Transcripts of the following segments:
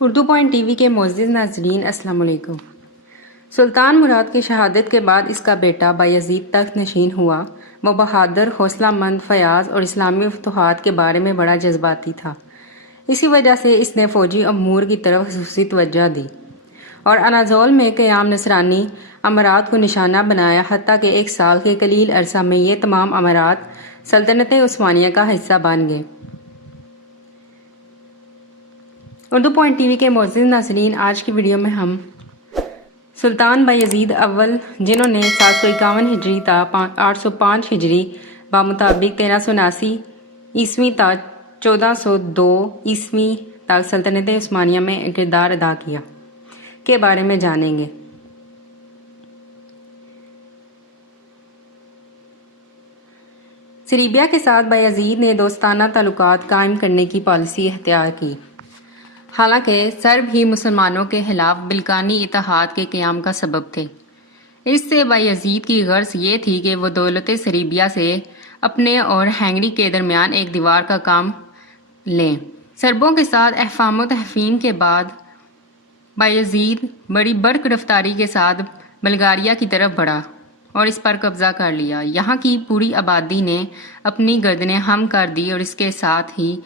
Urdu point T V کے معزز ناظرین السلام علیکم۔ سلطان مراد کی شہادت کے بعد اس کا بیٹا بایزید تخت نشین ہوا۔ وہ بہادر، حوصلہ مند، فیاض اور اسلامی فتوحات کے بارے میں بڑا جذباتی تھا۔ اسی وجہ سے اس نے فوجی امور کی طرف خصوصی توجہ دی اور اناضول میں قیام نصرانی امارات کو نشانہ بنایا، حتیٰ کہ 1 سال کے قلیل عرصہ میں یہ تمام امارات سلطنت عثمانیہ کا حصہ بن گئے۔ اردو پوائنٹ ٹی وی کے معزز ناظرین، آج کی ویڈیو میں ہم سلطان بایزید اول، جنہوں نے 751 ہجری تا 805 ہجری بمطابق 1379 عیسوی تا 1402 عیسوی تک سلطنت عثمانیہ میں کردار ادا کیا، کے بارے میں جانیں گے۔ صلیبیہ کے ساتھ بایزید نے دوستانہ تعلقات قائم کرنے کی پالیسی اختیار کی، حالانکہ سرب ہی مسلمانوں کے خلاف بلقانی اتحاد کے قیام کا سبب تھے۔ اس سے بایزید کی غرض یہ تھی کہ وہ دولت صلیبیہ سے اپنے اور ہنگری کے درمیان ایک دیوار کا کام لیں۔ سربوں کے ساتھ احفام و تحفین کے بعد بایزید بڑی برق رفتاری کے ساتھ بلغاریہ کی طرف بڑھا اور اس پر قبضہ کر لیا۔ یہاں کی پوری آبادی نے اپنی گردنیں خم کر دی اور اس کے ساتھ ہی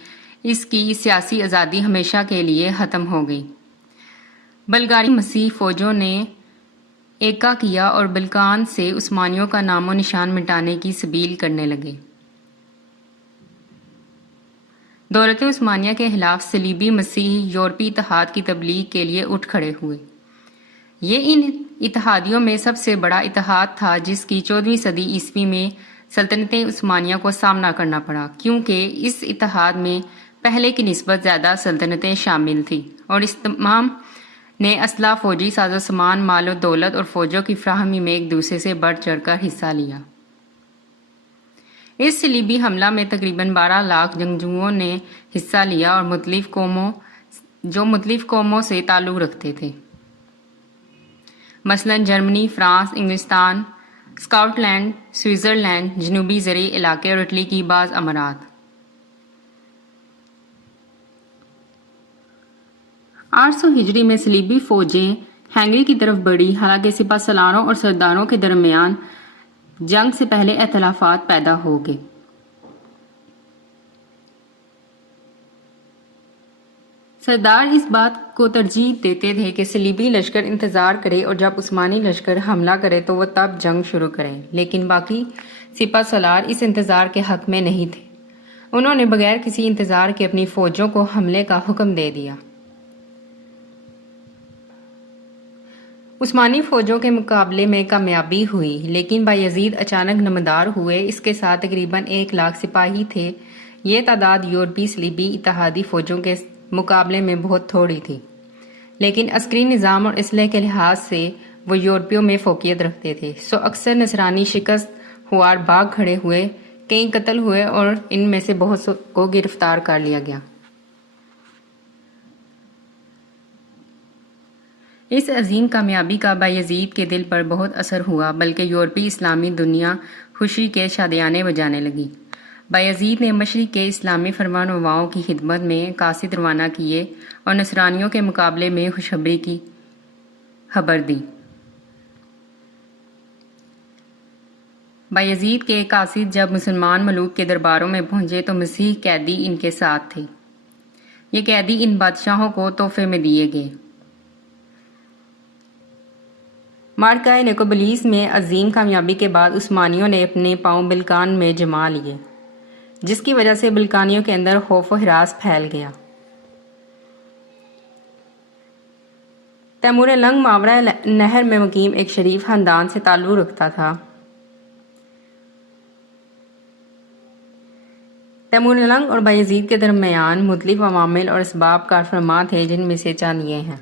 اس کی سیاسی آزادی ہمیشہ کے لیے ختم ہو گئی۔ بلغاری مسیح فوجوں نے ایکا کیا اور بلقان سے عثمانیوں کا نام و نشان مٹانے کی سبیل کرنے لگے۔ دولت عثمانیہ کے خلاف صلیبی مسیحی یورپی اتحاد کی تبلیغ کے لیے اٹھ کھڑے ہوئے۔ یہ ان اتحادیوں میں سب سے بڑا اتحاد تھا جس کی 14ویں صدی عیسوی میں سلطنت عثمانیہ کو سامنا کرنا پڑا، کیونکہ اس اتحاد میں پہلے کی نسبت زیادہ سلطنتیں شامل تھیں اور اس تمام نے اسلحہ، فوجی ساز و سامان، مال و دولت اور فوجوں کی فراہمی میں ایک دوسرے سے بڑھ چڑھ کر حصہ لیا۔ اس صلیبی حملہ میں تقریباً 12 لاکھ جنگجوؤں نے حصہ لیا اور مختلف قوموں سے تعلق رکھتے تھے، مثلاً جرمنی، فرانس، انگلستان، اسکاٹ لینڈ، سوئٹزرلینڈ، جنوبی زرعی علاقے اور اٹلی کی بعض امارات۔ 800 ہجری میں صلیبی فوجیں ہنگری کی طرف بڑھی، حالانکہ سپہ سالاروں اور سرداروں کے درمیان جنگ سے پہلے اختلافات پیدا ہو گئے۔ سردار اس بات کو ترجیح دیتے تھے کہ صلیبی لشکر انتظار کرے اور جب عثمانی لشکر حملہ کرے تو وہ تب جنگ شروع کریں، لیکن باقی سپہ سالار اس انتظار کے حق میں نہیں تھے۔ انہوں نے بغیر کسی انتظار کے اپنی فوجوں کو حملے کا حکم دے دیا۔ عثمانی فوجوں کے مقابلے میں کامیابی ہوئی، لیکن بایزید اچانک نمودار ہوئے۔ اس کے ساتھ تقریباً 1 لاکھ سپاہی تھے۔ یہ تعداد یورپی صلیبی اتحادی فوجوں کے مقابلے میں بہت تھوڑی تھی، لیکن عسکری نظام اور اسلحے کے لحاظ سے وہ یورپیوں میں فوقیت رکھتے تھے، سو اکثر نصرانی شکست خوار بھاگ کھڑے ہوئے، کئی قتل ہوئے اور ان میں سے بہت کو گرفتار کر لیا گیا۔ اس عظیم کامیابی کا بایزید کے دل پر بہت اثر ہوا، بلکہ یورپی اسلامی دنیا خوشی کے شادیانے بجانے لگی۔ بایزید نے مشرق کے اسلامی فرمانرواؤں کی خدمت میں قاصد روانہ کیے اور نصرانیوں کے مقابلے میں خوشخبری کی خبر دی۔ بایزید کے قاصد جب مسلمان ملوک کے درباروں میں پہنچے تو مسیحی قیدی ان کے ساتھ تھے۔ یہ قیدی ان بادشاہوں کو تحفے میں دیے گئے۔ معرکہ نیکوپولیس میں عظیم کامیابی کے بعد عثمانیوں نے اپنے پاؤں بلقان میں جما لیے، جس کی وجہ سے بلقانیوں کے اندر خوف و ہراس پھیل گیا۔ تیمور لنگ ماورا نہر میں مقیم ایک شریف خاندان سے تعلق رکھتا تھا۔ تیمور لنگ اور بایزید کے درمیان مختلف عوامل اور اسباب کار فرما تھے، جن میں سے چند یہ ہیں۔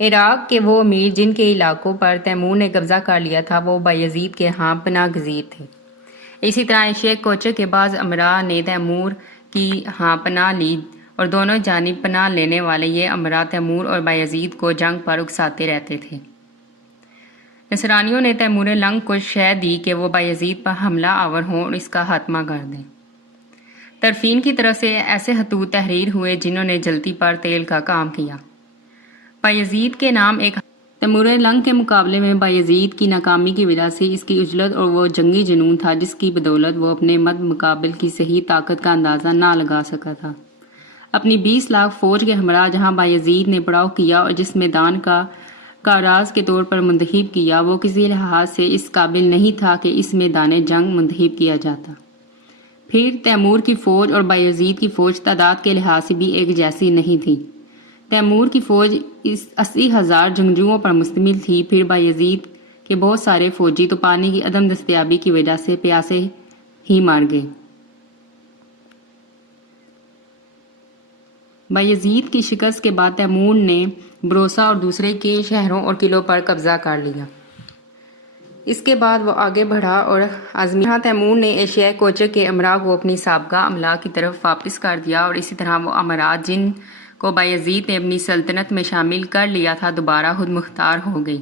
عراق کے وہ امیر جن کے علاقوں پر تیمور نے قبضہ کر لیا تھا، وہ بایزید کے ہاں پناہ گزیر تھے۔ اسی طرح ایشیا کوچر کے بعض امراء نے تیمور کی ہاں پناہ لی اور دونوں جانب پناہ لینے والے یہ امراء تیمور اور بایزید کو جنگ پر اکساتے رہتے تھے۔ نصرانیوں نے تیمور لنگ کو شہ دی کہ وہ بایزید پر حملہ آور ہوں اور اس کا خاتمہ کر دیں۔ طرفین کی طرف سے ایسے خطوط تحریر ہوئے جنہوں نے جلتی پر تیل کا کام کیا۔ بایزید کے نام ایک تیمور لنگ کے مقابلے میں بایزید کی ناکامی کی وجہ سے اس کی عجلت اور وہ جنگی جنون تھا جس کی بدولت وہ اپنے مد مقابل کی صحیح طاقت کا اندازہ نہ لگا سکا تھا۔ اپنی 20 لاکھ فوج کے ہمراہ جہاں بایزید نے پڑاؤ کیا اور جس میدان کا راز کے طور پر منتخب کیا، وہ کسی لحاظ سے اس قابل نہیں تھا کہ اس میدان جنگ منتخب کیا جاتا۔ پھر تیمور کی فوج اور بایزید کی فوج تعداد کے لحاظ سے بھی ایک جیسی نہیں تھی۔ تیمور کی فوج 80,000 جنگجوؤں پر مشتمل تھی، پھر بایزید کے بہت سارے فوجی تو پانی کی عدم دستیابی کی وجہ سے پیاسے ہی مار گئے۔ بایزید کی شکست کے بعد تیمور نے بروسا اور دوسرے کے شہروں اور قلعوں پر قبضہ کر لیا۔ اس کے بعد وہ آگے بڑھا اور جہاں تیمور نے ایشیائی کوچک کے امراء کو اپنی سابقہ املاک کی طرف واپس کر دیا اور اسی طرح وہ امارات جن کو بایزید نے اپنی سلطنت میں شامل کر لیا تھا دوبارہ خود مختار ہو گئی۔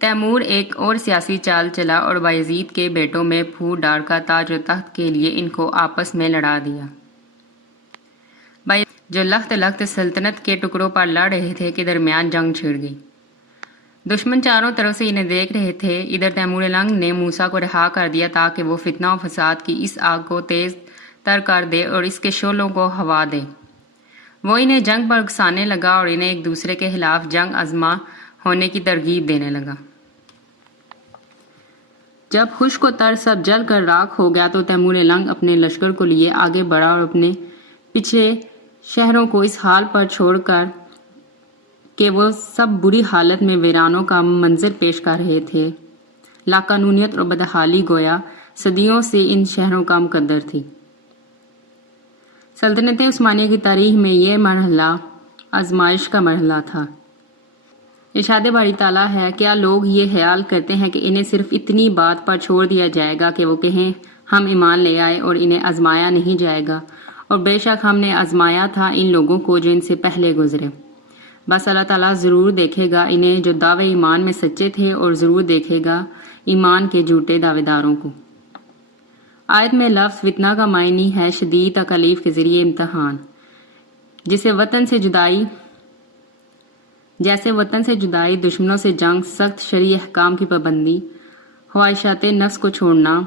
تیمور ایک اور سیاسی چال چلا اور بایزید کے بیٹوں میں پھوٹ ڈال کر تاج و تخت کے لیے ان کو آپس میں لڑا دیا۔ جو لخت لخت سلطنت کے ٹکڑوں پر لڑ رہے تھے کے درمیان جنگ چھڑ گئی۔ دشمن چاروں طرف سے انہیں دیکھ رہے تھے۔ ادھر تیمور لنگ نے موسیٰ کو رہا کر دیا تاکہ وہ فتنہ و فساد کی اس آگ کو تیز تر کر دے اور اس کے شعلوں کو ہوا دے۔ وہ انہیں جنگ پر اکسانے لگا اور انہیں ایک دوسرے کے خلاف جنگ آزما ہونے کی ترغیب دینے لگا۔ جب خشک و تر سب جل کر راکھ ہو گیا تو تیمور لنگ اپنے لشکر کو لیے آگے بڑھا اور اپنے پیچھے شہروں کو اس حال پر چھوڑ کر کہ وہ سب بری حالت میں ویرانوں کا منظر پیش کر رہے تھے۔ لاقانونیت اور بدحالی گویا صدیوں سے ان شہروں کا مقدر تھی۔ سلطنت عثمانیہ کی تاریخ میں یہ مرحلہ آزمائش کا مرحلہ تھا۔ ارشاد باری تعالیٰ ہے، کیا لوگ یہ خیال کرتے ہیں کہ انہیں صرف اتنی بات پر چھوڑ دیا جائے گا کہ وہ کہیں ہم ایمان لے آئے اور انہیں آزمایا نہیں جائے گا؟ اور بے شک ہم نے آزمایا تھا ان لوگوں کو جو ان سے پہلے گزرے۔ بس اللہ تعالیٰ ضرور دیکھے گا انہیں جو دعوے ایمان میں سچے تھے اور ضرور دیکھے گا ایمان کے جھوٹے دعوے داروں کو۔ آیت میں لفظ فتنہ کا معنی ہے شدید تکالیف کے ذریعے امتحان، جیسے وطن سے جدائی، دشمنوں سے جنگ، سخت شرعی احکام کی پابندی، خواہشات نفس کو چھوڑنا،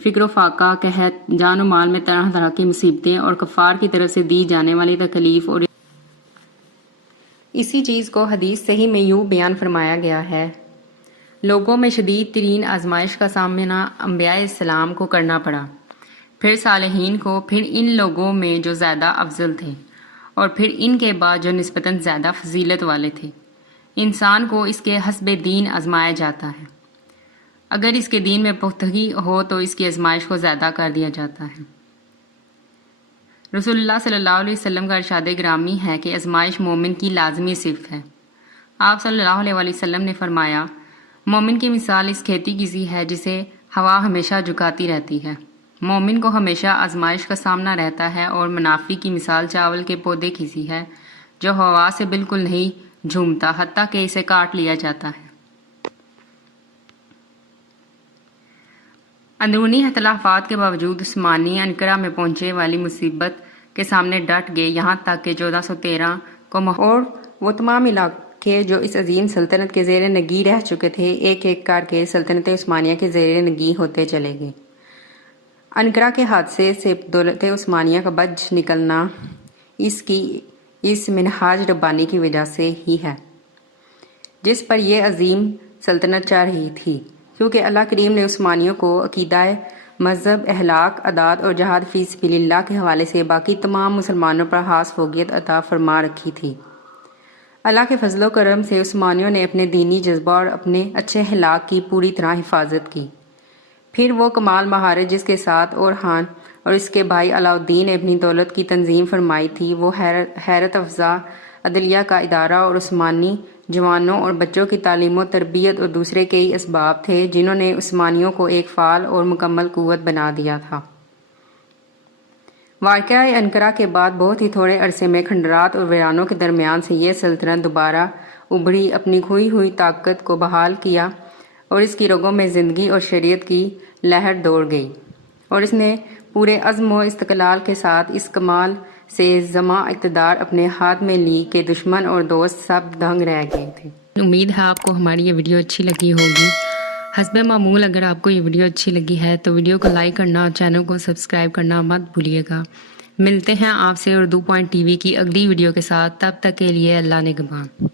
فکر و فاقہ، قحط، جان و مال میں طرح طرح کی مصیبتیں اور کفار کی طرف سے دی جانے والی تکلیف۔ اور اسی چیز کو حدیث صحیح میں یوں بیان فرمایا گیا ہے، لوگوں میں شدید ترین آزمائش کا سامنا انبیاء السلام کو کرنا پڑا، پھر صالحین کو، پھر ان لوگوں میں جو زیادہ افضل تھے، اور پھر ان کے بعد جو نسبتاً زیادہ فضیلت والے تھے۔ انسان کو اس کے حسب دین آزمایا جاتا ہے۔ اگر اس کے دین میں پختگی ہو تو اس کی آزمائش کو زیادہ کر دیا جاتا ہے۔ رسول اللہ صلی اللہ علیہ وسلم کا ارشاد گرامی ہے کہ آزمائش مومن کی لازمی صفت ہے۔ آپ صلی اللہ علیہ وسلم نے فرمایا، مومن کی مثال اس کھیتی کی سی ہے جسے ہوا ہمیشہ جھکاتی رہتی ہے۔ مومن کو ہمیشہ آزمائش کا سامنا رہتا ہے، اور منافق کی مثال چاول کے پودے کی سی ہے جو ہوا سے بالکل نہیں جھومتا حتیٰ کہ اسے کاٹ لیا جاتا ہے۔ اندرونی اختلافات کے باوجود عثمانی انقرہ میں پہنچے والی مصیبت کے سامنے ڈٹ گئے، یہاں تک کہ 1413 کو اور وہ تمام علاقے جو اس عظیم سلطنت کے زیر نگی رہ چکے تھے ایک ایک کر کے سلطنت عثمانیہ کے زیر نگی ہوتے چلے گئے۔ انقرہ کے حادثے سے دولت عثمانیہ کا بج نکلنا اس منہاج ربانی کی وجہ سے ہی ہے جس پر یہ عظیم سلطنت چل رہی تھی، کیونکہ اللہ کریم نے عثمانیوں کو عقیدہ، مذہب، اخلاق، عادات اور جہاد فی سبیل اللہ کے حوالے سے باقی تمام مسلمانوں پر خاص فوقیت عطا فرما رکھی تھی۔ اللہ کے فضل و کرم سے عثمانیوں نے اپنے دینی جذبہ اور اپنے اچھے اخلاق کی پوری طرح حفاظت کی۔ پھر وہ کمال مہارت جس کے ساتھ اورحان اور اس کے بھائی علاء الدین نے اپنی دولت کی تنظیم فرمائی تھی، وہ حیرت افزا عدلیہ کا ادارہ اور عثمانی جوانوں اور بچوں کی تعلیم و تربیت اور دوسرے کئی اسباب تھے جنہوں نے عثمانیوں کو ایک فعال اور مکمل قوت بنا دیا تھا۔ واقعہ انقرہ کے بعد بہت ہی تھوڑے عرصے میں کھنڈرات اور ویرانوں کے درمیان سے یہ سلطنت دوبارہ ابھری، اپنی کھوئی ہوئی طاقت کو بحال کیا اور اس کی رگوں میں زندگی اور شریعت کی لہر دوڑ گئی، اور اس نے پورے عزم و استقلال کے ساتھ اس کمال سے جمع اقتدار اپنے ہاتھ میں لی کہ دشمن اور دوست سب دنگ رہ گئے تھے۔ امید ہے آپ کو ہماری یہ ویڈیو اچھی لگی ہوگی۔ حسب معمول اگر آپ کو یہ ویڈیو اچھی لگی ہے تو ویڈیو کو لائک کرنا اور چینل کو سبسکرائب کرنا مت بھولیے گا۔ ملتے ہیں آپ سے اردو پوائنٹ ٹی وی کی اگلی ویڈیو کے ساتھ، تب تک کے لیے اللہ نگہبان۔